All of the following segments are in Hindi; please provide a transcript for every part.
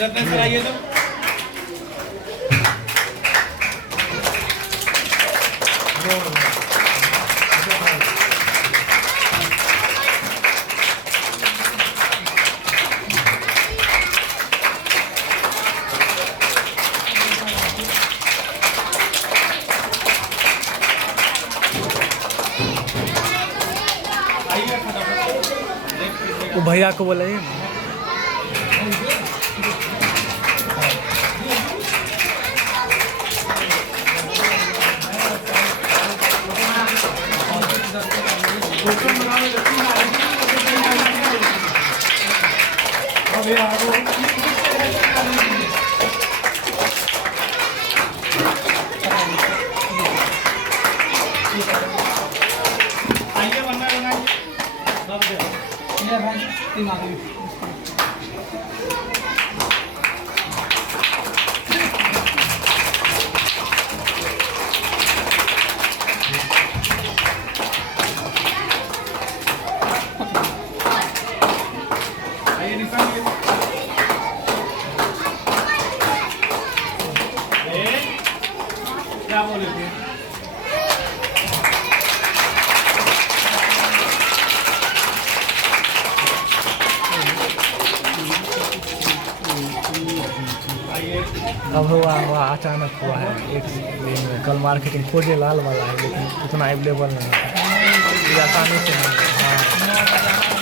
रत्न सर आइए तो वो भैया को बोला आइए बनना क्या बोले थे अब हुआ अचानक हुआ है एक दिन में। कल मार्केटिंग खोजे लाल वाला है लेकिन उतना अवेलेबल नहीं है, ये आसानी से नहीं है।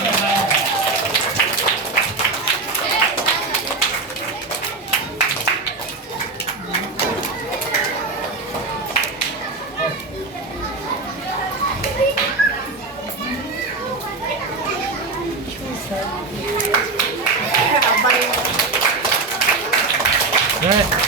हाँ।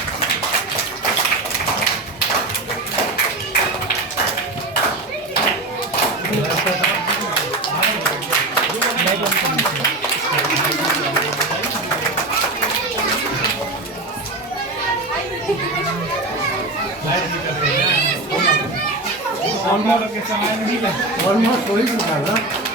ऑलमोस्ट के समय नहीं लगे ऑलमोस्ट वही